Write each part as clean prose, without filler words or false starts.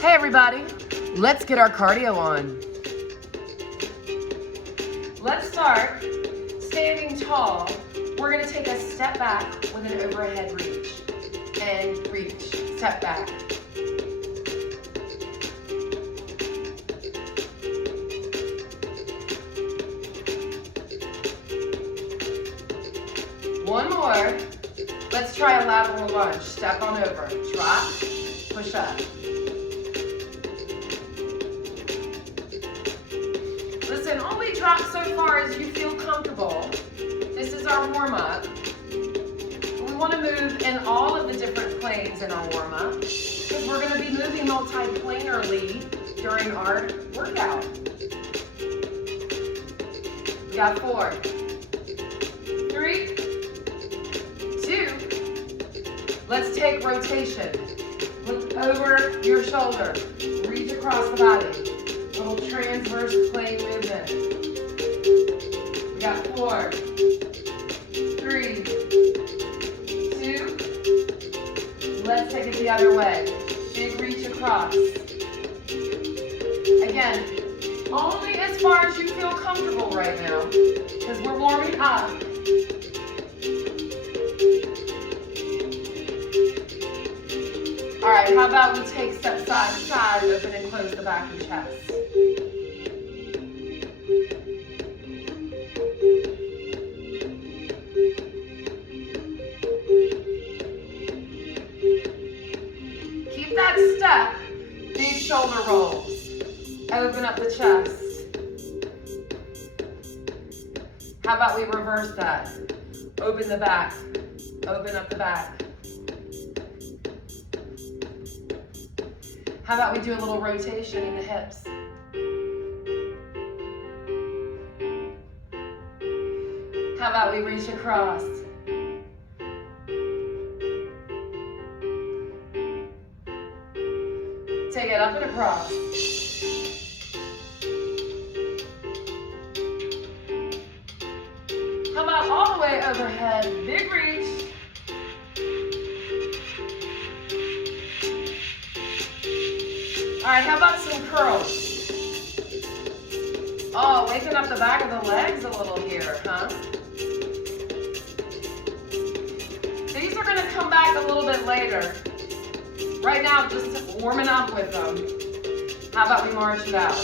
Hey everybody, let's get our cardio on. Let's start standing tall. We're gonna take a step back with an overhead reach. And reach, step back. One more. Let's try a lateral lunge. Step on over, drop, push up. Listen, only drop so far as you feel comfortable. This is our warm-up. We want to move in all of the different planes in our warm-up because we're going to be moving multi-planarly during our workout. We got 4, 3, 2. Let's take rotation. Look over your shoulder. Reach across the body. Little transverse plane movement. We got 4, 3, 2. Let's take it the other way. Big reach across. Again, only as far as you feel comfortable right now, because we're warming up. All right, how about we take step side to side, open and close the back and chest. Keep that step, big shoulder rolls. Open up the chest. How about we reverse that? Open the back, open up the back. How about we do a little rotation in the hips? How about we reach across? Take it up and across. How about all the way overhead? Big reach. All right, how about some curls? Oh, waking up the back of the legs a little here, huh? These are gonna come back a little bit later. Right now, just warming up with them. How about we march it out?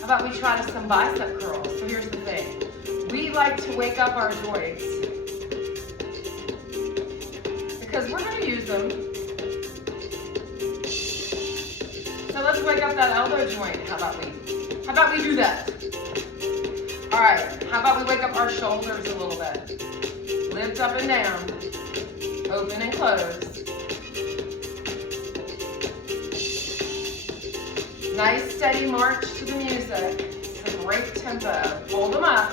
How about we try some bicep curls? So here's the thing. We like to wake up our joints because we're going to use them. So let's wake up that elbow joint. How about we do that? All right, how about we wake up our shoulders a little bit? Lift up and down, open and close. Nice steady march to the music. It's a great tempo. Hold them up.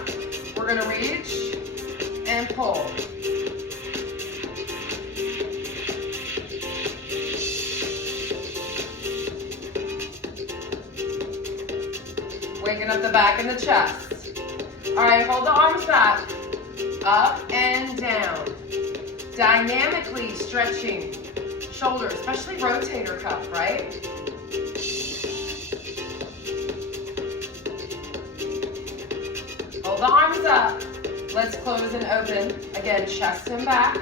We're gonna reach and pull. Waking up the back and the chest. All right, hold the arms back. Up and down. Dynamically stretching shoulders, especially rotator cuff, right? Hold the arms up. Let's close and open. Again, chest and back.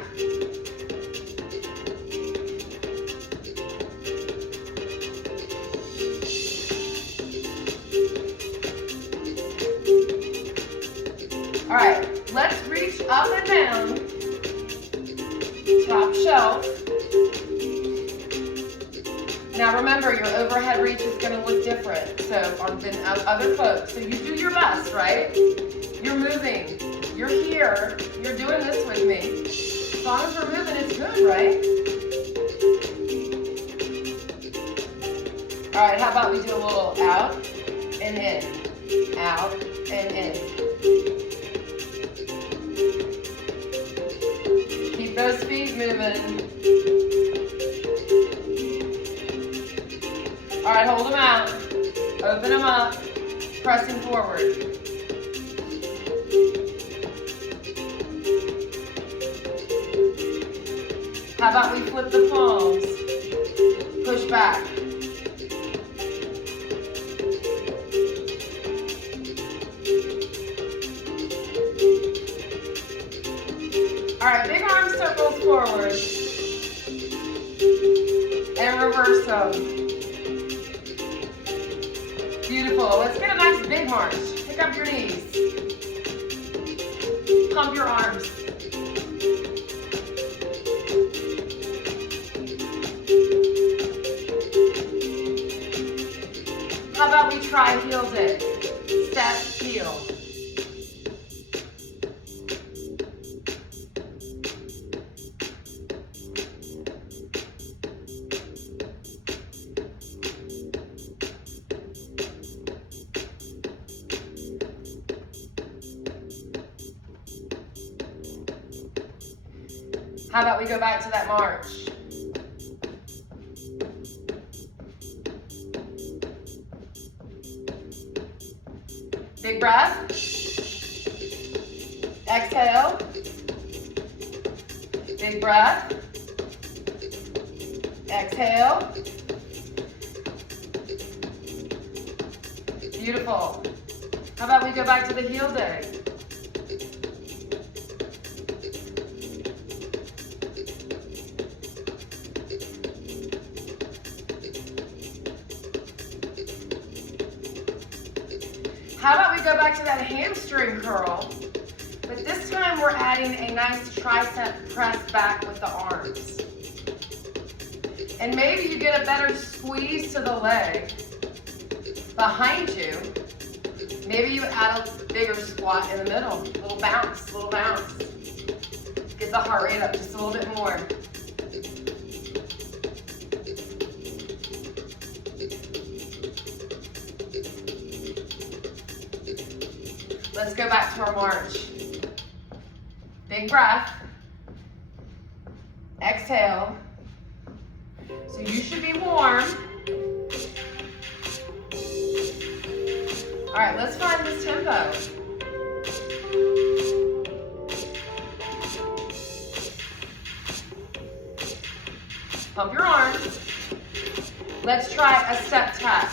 All right, let's reach up and down, top shelf. Now remember, your overhead reach is gonna look different than other folks. So you do your best, right? You're moving, you're here, you're doing this with me. As long as we're moving, it's good, right? All right, how about we do a little out and in, out and in. Keep those feet moving. All right, hold them out. Open them up. Pressing forward. How about we flip the palms? Push back. All right, big arm circles forward. And reverse them. Beautiful. Let's get a nice big march. Pick up your knees. Pump your arms. How about we try heel dig? Step, heel. How about we go back to that march? Big breath. Exhale. Big breath. Exhale. Beautiful. How about we go back to the heel dig? How about we go back to that hamstring curl, but this time we're adding a nice tricep press back with the arms. And maybe you get a better squeeze to the leg behind you. Maybe you add a bigger squat in the middle, little bounce, little bounce. Get the heart rate up just a little bit more. Let's go back to our march. Big breath. Exhale. So you should be warm. All right, let's find this tempo. Pump your arms. Let's try a step tap.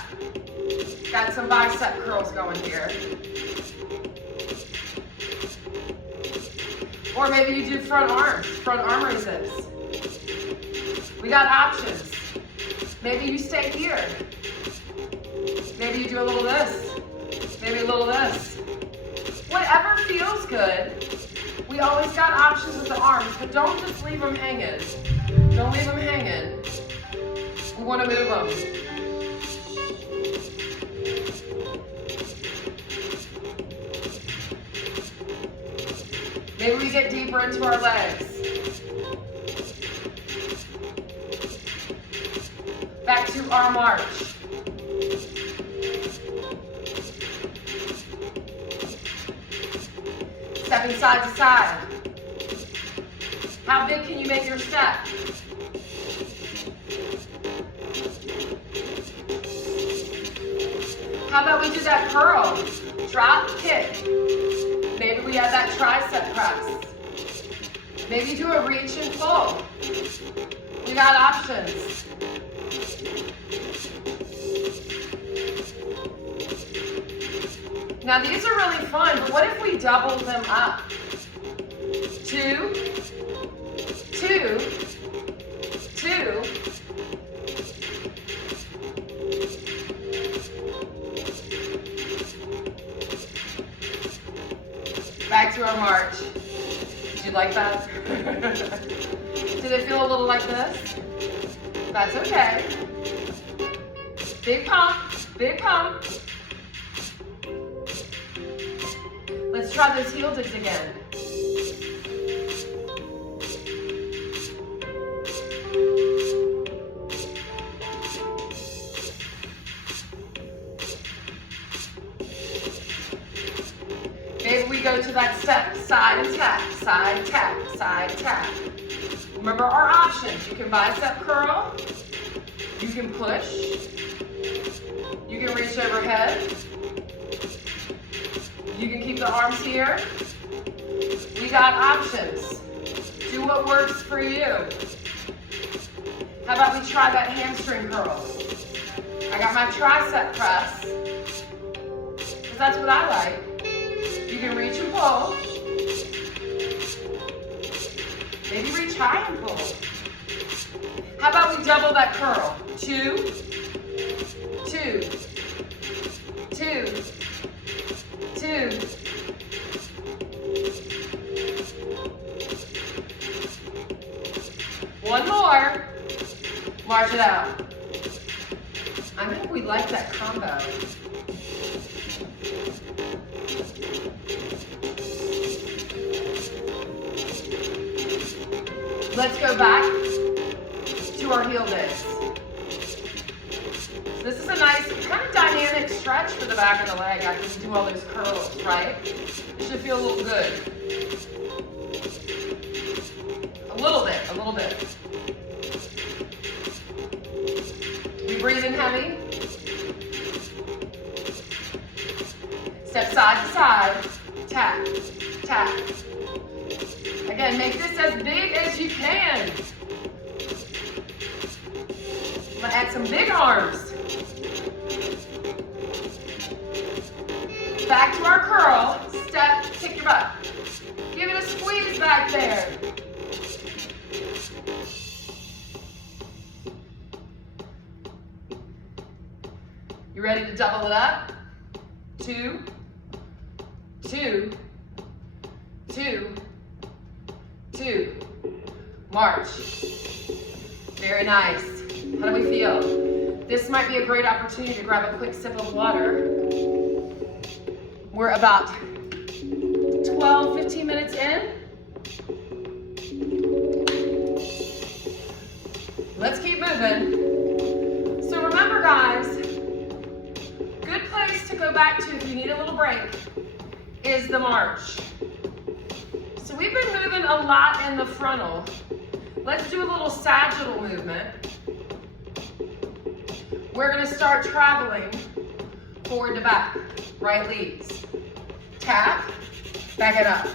Got some bicep curls going here. Or maybe you do front arm raises. We got options. Maybe you stay here. Maybe you do a little this. Maybe a little this. Whatever feels good. We always got options with the arms, but don't just leave them hanging. Don't leave them hanging. We want to move them. Maybe we get deeper into our legs. Back to our march. Stepping side to side. How big can you make your step? How about we do that curl? Drop, kick. Maybe we add that tricep press. Maybe do a reach and pull. We got options. Now these are really fun, but what if we double them up? 2, 2, 2. Back to our march. Did you like that? Did it feel a little like this? That's okay. Big pump, big pump. Let's try those heel digs again. Maybe we go to that step, side and tap, side, tap, side, tap. Remember our options. You can bicep curl, you can push, you can reach overhead, you can keep the arms here. We got options. Do what works for you. How about we try that hamstring curl? I got my tricep press, because that's what I like. You can reach and pull. Maybe reach high and pull. How about we double that curl? 2, 2, 2, 2. One more. March it out. I think we like that combo. Let's go back to our heel dips. This is a nice kind of dynamic stretch for the back of the leg after you do all those curls, right? You should feel a little good. A little bit, a little bit. We breathe in heavy. Step side to side. Tap, tap. Again, make this as big as you can. I'm gonna add some big arms. Back to our curl. Step, kick your butt. Give it a squeeze back there. You ready to double it up? 2, 2, 2, 2. March. Very nice. How do we feel? This might be a great opportunity to grab a quick sip of water. We're about 12, 15 minutes in. Let's keep moving. So remember, guys, good place to go back to if you need a little break is the march. So we've been moving a lot in the frontal. Let's do a little sagittal movement. We're gonna start traveling forward to back, right leads. Tap, back it up.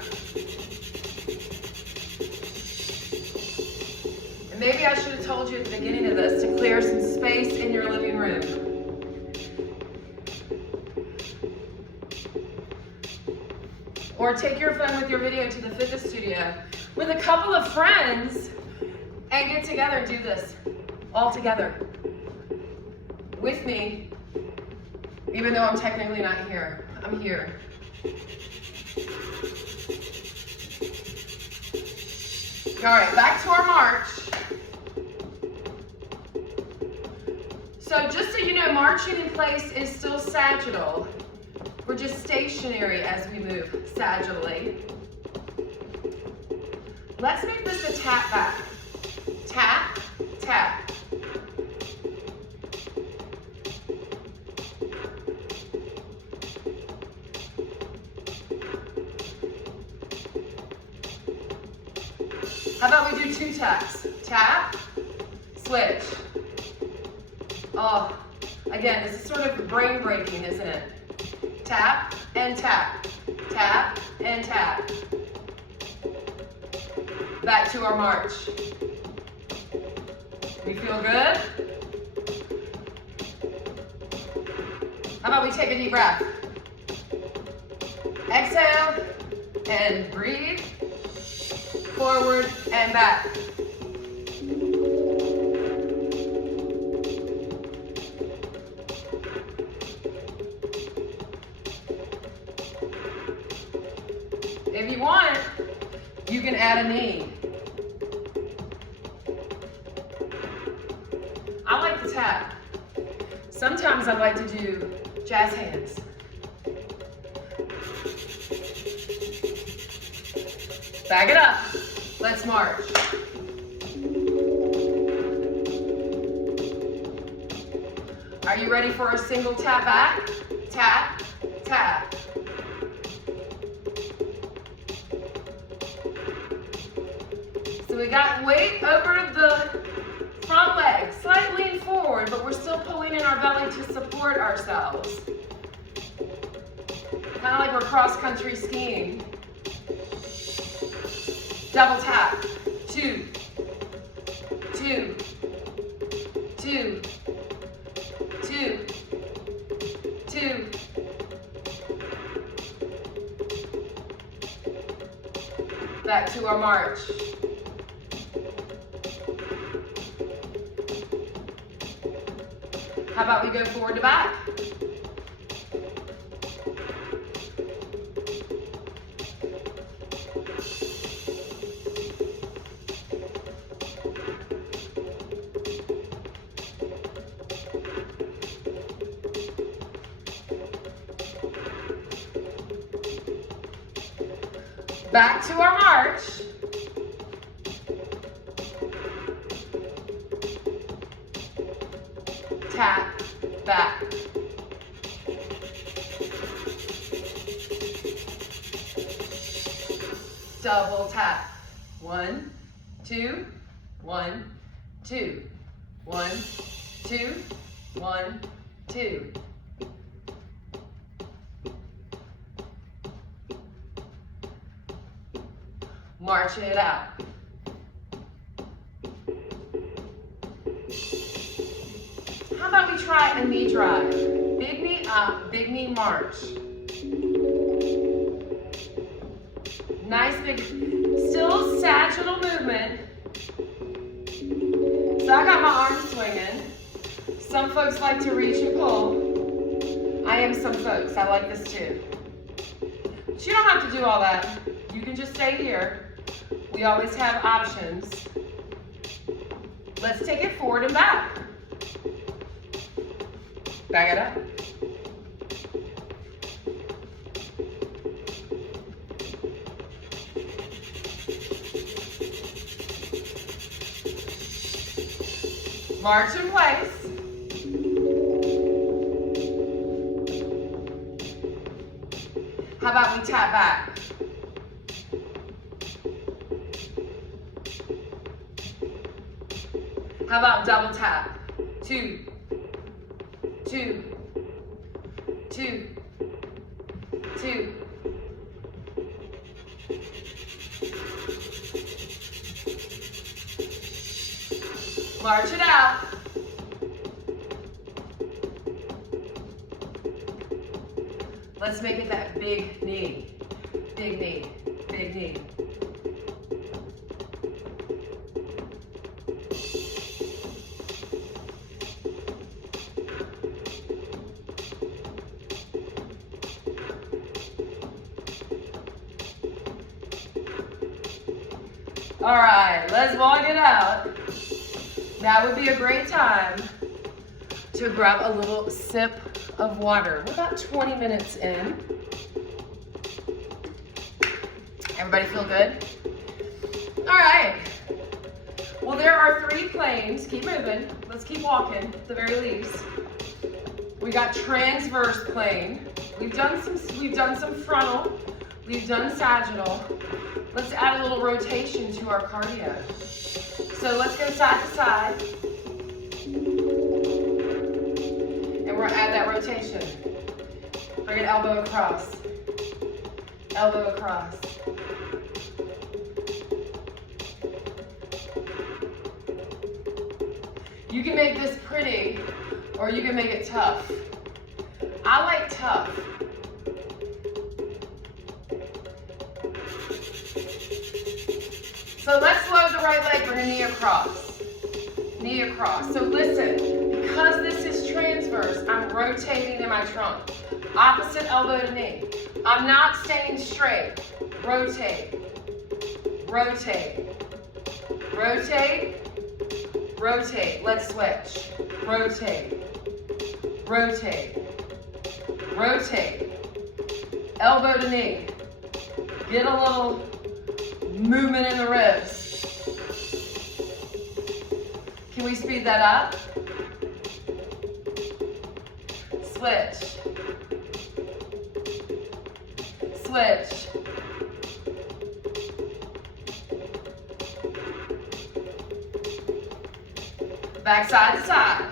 And maybe I should have told you at the beginning of this to clear some space in your living room. Or take your phone with your video to the fitness studio with a couple of friends and get together and do this all together with me, even though I'm technically not here. I'm here. All right, back to our march. So just so you know, marching in place is still sagittal. We're just stationary as we move sagittally. Let's make this a tap back. Tap, tap. How about we do 2 taps? Tap, switch. Oh, again, this is sort of brain breaking, isn't it? Tap and tap, tap and tap. Back to our march. We feel good? How about we take a deep breath? Exhale and breathe. Forward and back. If you want, you can add a knee. I like the tap. Sometimes I like to do jazz hands. Back it up. Let's march. Are you ready for a single tap back? Tap, tap. So we got weight over the front leg, slight lean forward, but we're still pulling in our belly to support ourselves. Kind of like we're cross-country skiing. Double tap. 2, 2, 2, 2. Back to our march. How about we go forward to back? Back to our march. Tap, back. Double tap. 1, 2, 1, 2, 1, 2, 1, 2. March it out. How about we try a knee drive? Big knee up, big knee march. Nice big, still sagittal movement. So I got my arms swinging. Some folks like to reach and pull. I am some folks, I like this too. But you don't have to do all that. You can just stay here. We always have options. Let's take it forward and back. Back it up. March in place. How about we tap back? How about double tap? 2, 2, 2, 2. March it out. Let's make it that big knee. Big knee, big knee. All right, let's walk it out. Now would be a great time to grab a little sip of water. We're about 20 minutes in. Everybody feel good? All right. Well, there are 3 planes. Keep moving. Let's keep walking at the very least. We got transverse plane. We've done some frontal. We've done sagittal. Let's add a little rotation to our cardio. So let's go side to side. And we're gonna add that rotation. Bring an elbow across. Elbow across. You can make this pretty, or you can make it tough. I like tough. So let's load the right leg, we're gonna knee across. Knee across. So listen, because this is transverse, I'm rotating in my trunk. Opposite elbow to knee. I'm not staying straight. Rotate. Rotate. Rotate. Rotate. Let's switch. Rotate. Rotate. Rotate. Elbow to knee. Get a little movement in the ribs. Can we speed that up? Switch. Switch. Back side to side.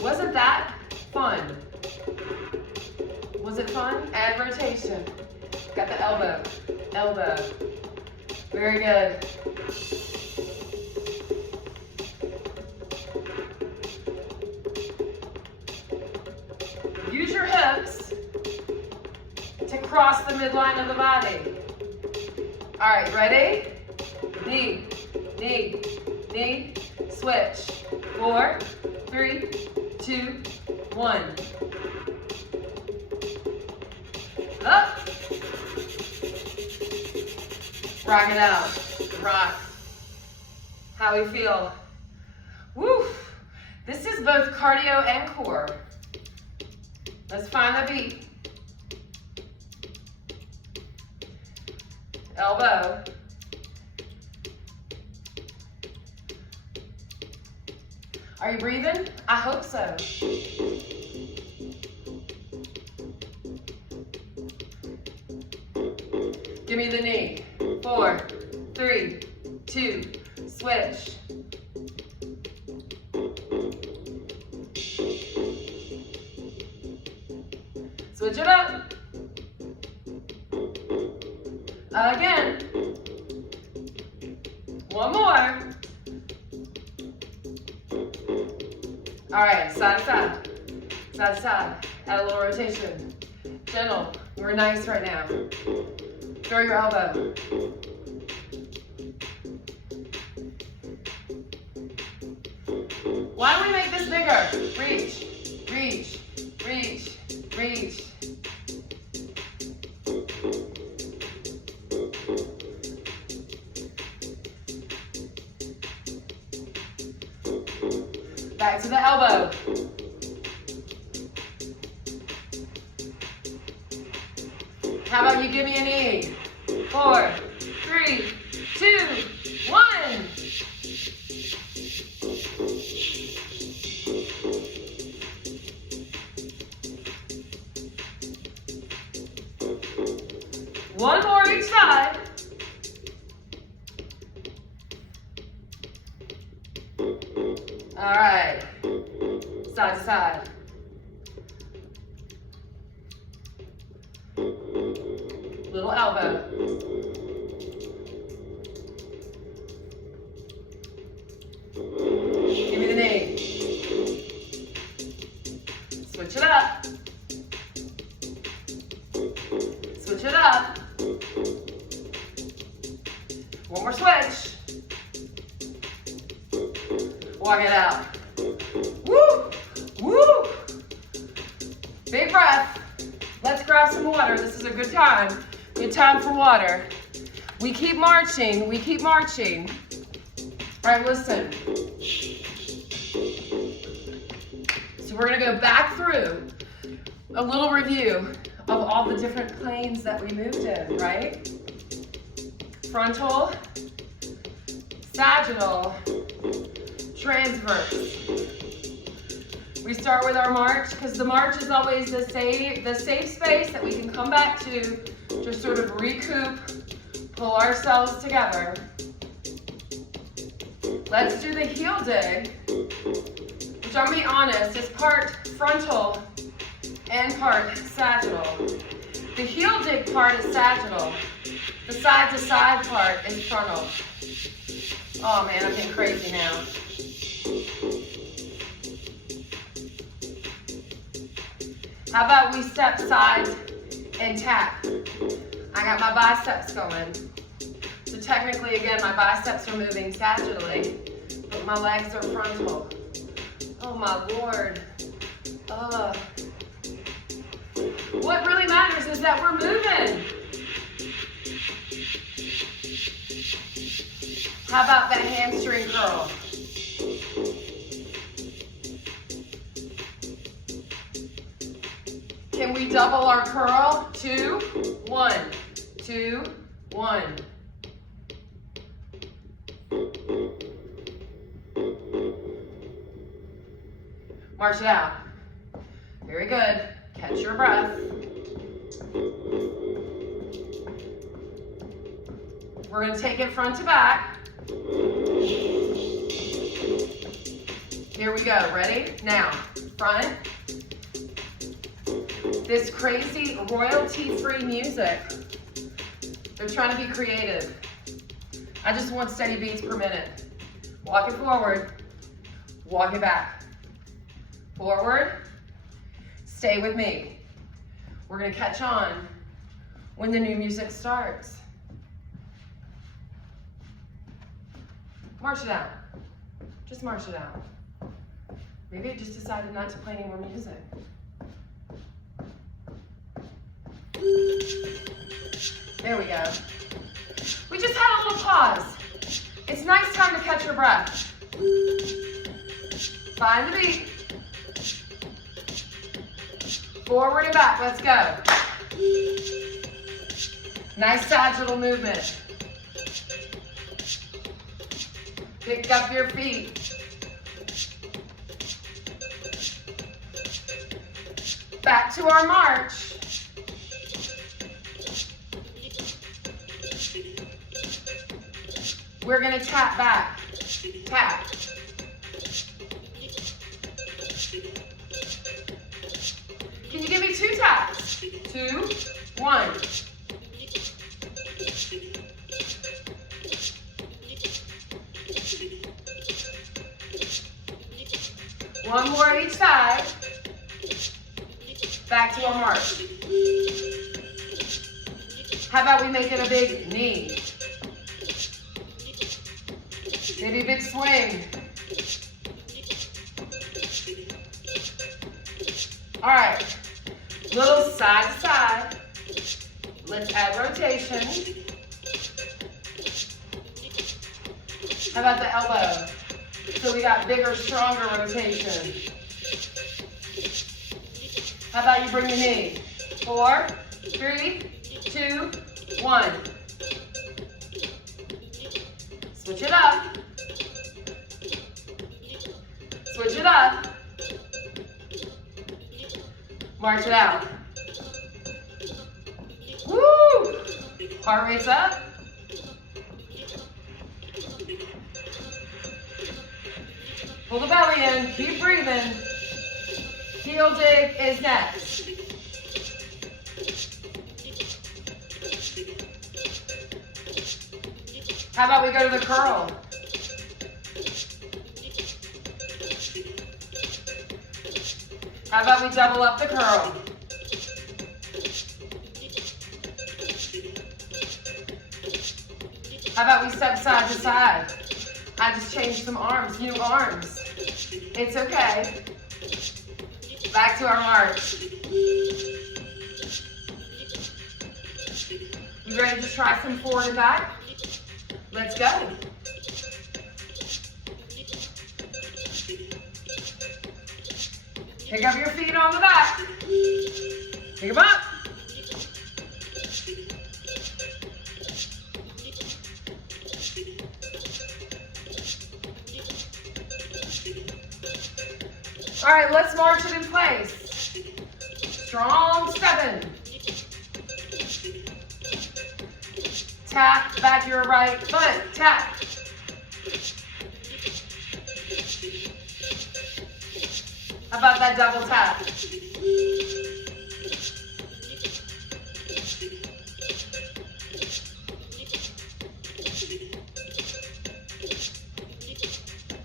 Wasn't that fun? Was it fun? Add rotation. Got the elbow. Elbow. Very good. across the midline of the body. All right, ready? Knee, knee, knee, switch. 4, 3, 2, 1. Up. Rock it out. Rock. How we feel? Woo! This is both cardio and core. Let's find the beat. Elbow. Are you breathing? I hope so. Give me the knee. 4, 3, 2, switch. Switch it up. Again. One more. All right, side to side. Side to side. Add a little rotation. Gentle. We're nice right now. Throw your elbow. Why don't we make this bigger? Reach, reach, reach, reach. Back to the elbow. How about you give me a knee? 4, 3, 2, 1. One more each side. All right, side to side. Little elbow. Give me the knee. Switch it up. Switch it up. One more switch. Walk it out. Woo! Woo! Big breath. Let's grab some water. This is a good time. Good time for water. We keep marching. We keep marching. All right, listen. So we're going to go back through a little review of all the different planes that we moved in, right? Frontal, sagittal, transverse. We start with our march because the march is always the safe space that we can come back to sort of recoup, pull ourselves together. Let's do the heel dig, which I'm gonna be honest, is part frontal and part sagittal. The heel dig part is sagittal. The side to side part is frontal. Oh man, I'm getting crazy now. How about we step side and tap? I got my biceps going. So technically, again, my biceps are moving sagittally, but my legs are frontal. Oh my Lord. What really matters is that we're moving. How about that hamstring curl? Can we double our curl? 2, 1, 2, 1. March it out. Very good. Catch your breath. We're going to take it front to back. Here we go. Ready? Now, front. This crazy royalty-free music. They're trying to be creative. I just want steady beats per minute. Walk it forward. Walk it back. Forward. Stay with me. We're going to catch on when the new music starts. March it out. Just march it out. Maybe it just decided not to play any more music. There we go. We just had a little pause. It's nice time to catch your breath. Find the beat. Forward and back, let's go. Nice sagittal movement. Pick up your feet. Back to our march. We're gonna tap back. Tap. Can you give me 2 taps? 2, 1. One more each side. Back to our march. How about we make it a big knee? Maybe a big swing. All right, little side to side. Let's add rotation. How about the elbow? So we got bigger, stronger rotation. How about you bring the knee? 4, 3, 2, 1. Switch it up. Switch it up. March it out. Woo! Heart rate's up. Pull the belly in, keep breathing. Heel dig is next. How about we go to the curl? How about we double up the curl? How about we step side to side? I just changed some arms, new arms. It's okay. Back to our march. You ready to try some forward and back? Let's go. Pick up your feet on the back. Pick them up. All right, let's march it in place. Strong stepping. Tap back your right foot. Tap. How about that double tap?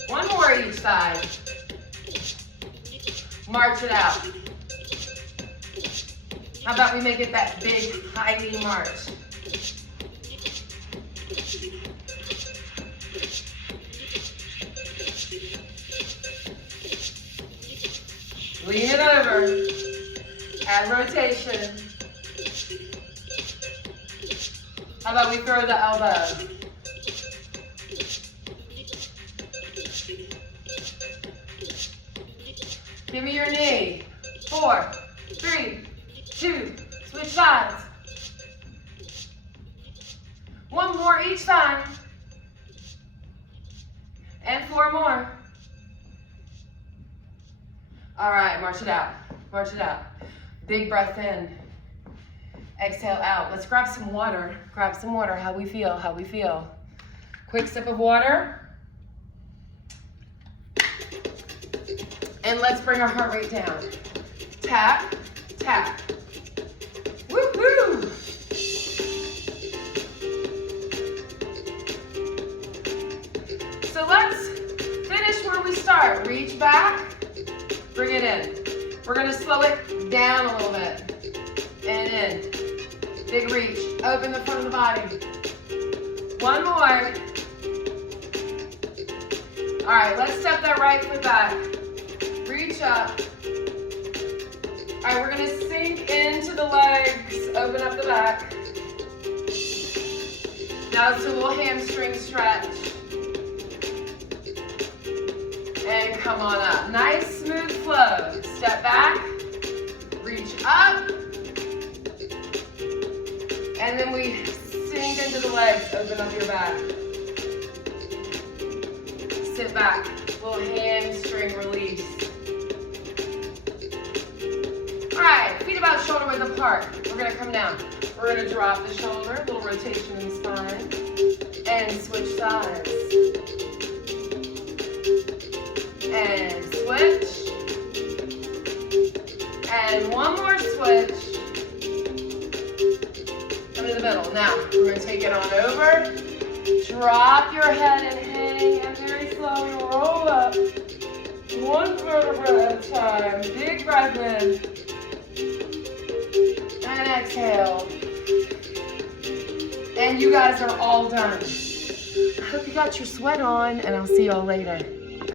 One more each side. March it out. How about we make it that big high knee march? Lean it over. Add rotation. How about we throw the elbow? Give me your knee. 4, 3, 2, switch sides. One more each side. And 4 more. All right, march it out. March it out. Big breath in. Exhale out. Let's grab some water. Grab some water. How we feel, how we feel. Quick sip of water. And let's bring our heart rate down. Tap, tap. Woo-hoo! So let's finish where we start. Reach back, bring it in. We're gonna slow it down a little bit. And in. Big reach. Open the front of the body. One more. All right, let's step that right foot back. Reach up. All right, we're gonna sink into the legs. Open up the back. Now it's a little hamstring stretch. And come on up. Nice smooth flow. Step back. Reach up. And then we sink into the legs. Open up your back. Sit back. Little hamstring release. All right, feet about shoulder width apart. We're gonna come down. We're gonna drop the shoulder, a little rotation in the spine, and switch sides. And switch. And one more switch. Come to the middle. Now, we're gonna take it on over. Drop your head and hang, and very slowly roll up. One vertebra at a time. Big breath in. And exhale. And you guys are all done. I hope you got your sweat on, and I'll see y'all later.